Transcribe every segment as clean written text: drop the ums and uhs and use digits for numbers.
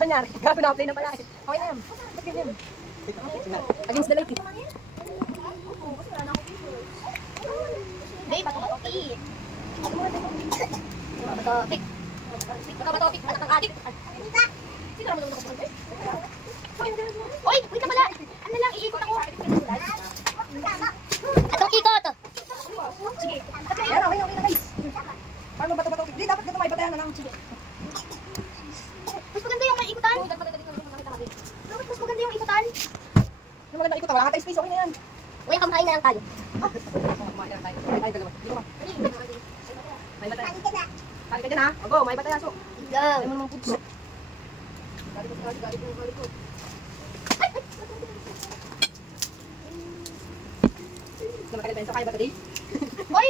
Kanyari, gago na-play na pala. Okay na yan. Against the light. Babe, bato-bato-pik. Bato-pik. Bato-bato-pik. Anak ng adik. Sino naman naman ako? Uy, wait na pala. Ano lang, iikot ako. Atong ikot. Sige. Yan, okay na guys. Paano bato-bato? Hindi, dapat ganito may batayan na lang. Sige. Mas maganda yung ikutan. Mas maganda yung ikutan. Yung maganda ikutan, wala ka tayo space, okay na yan. Uy, kamain na lang tayo. Kumain na tayo. Ay, dalawa. Dito ka. May batayan. Kali ka dyan ha. Go, may batayan. So, Go. ay mo naman puto. Gali ko. Naman ka depensa, kaya ba today? Uy!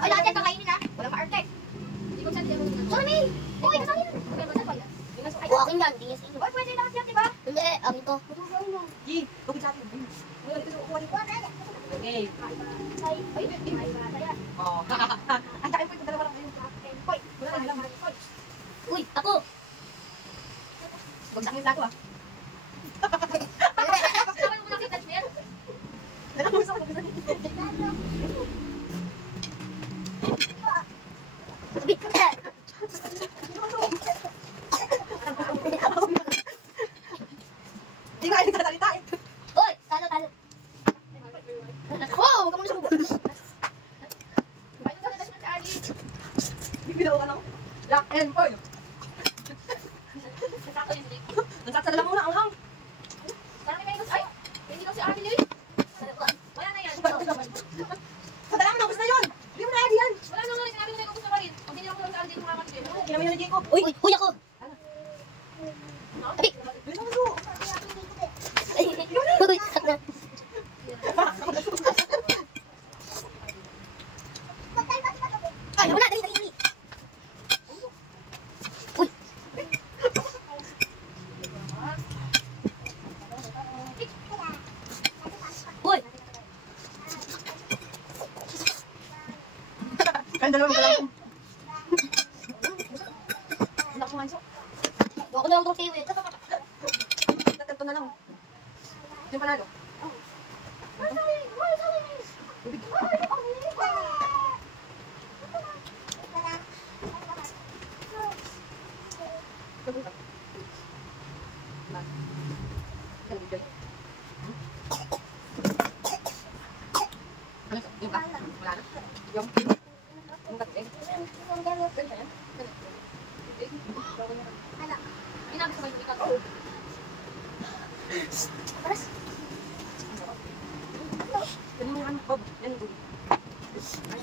Ay, lahat yan kakainin ha. Walang ma-artek. Sorry! Uy, kasali na. O, akin yan. Tingin sa inyo. Uy, pwede lahat yan, diba? Hindi, amin to. Gi, tugid sa atin. Okay. Ay, Oh. Ay, tayo po, dalawa lang kayo. Hoy, wala na lang. Hoy. uy, ako. Huwag sa akin plato ah. Hindi nga, hindi ka natalita eh. Uy, talo. Wow, huwag ka muna subo. Hindi binawa lang. Lock and foil. Nagsasala lang muna, ang Ay, hindi daw si Arvin yun. Wala na yan. Sadala mo na, ubus na yun. Hindi mo na yan yan. Wala na nga, sinabi ko na yung ubus na pa rin. Pag hindi ako lang si Arvin, makakatid. Kinamin na Jacob. Uy, ako. Abi. Bilang mo. Uy, sakna. Ay, wala, dali. Uy. Uy. Kaya dalawa mo ka lang. Huwag ko na lang itong kiwi. Ito na lang. Yung panalo. Yung ka? Wala na? Yung kating? Inabi sa may ikaw. Paras. Yan yung ano, Bob. Yan yung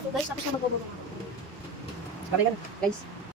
Guys, tapos na magbubulong. Kami ka na, guys.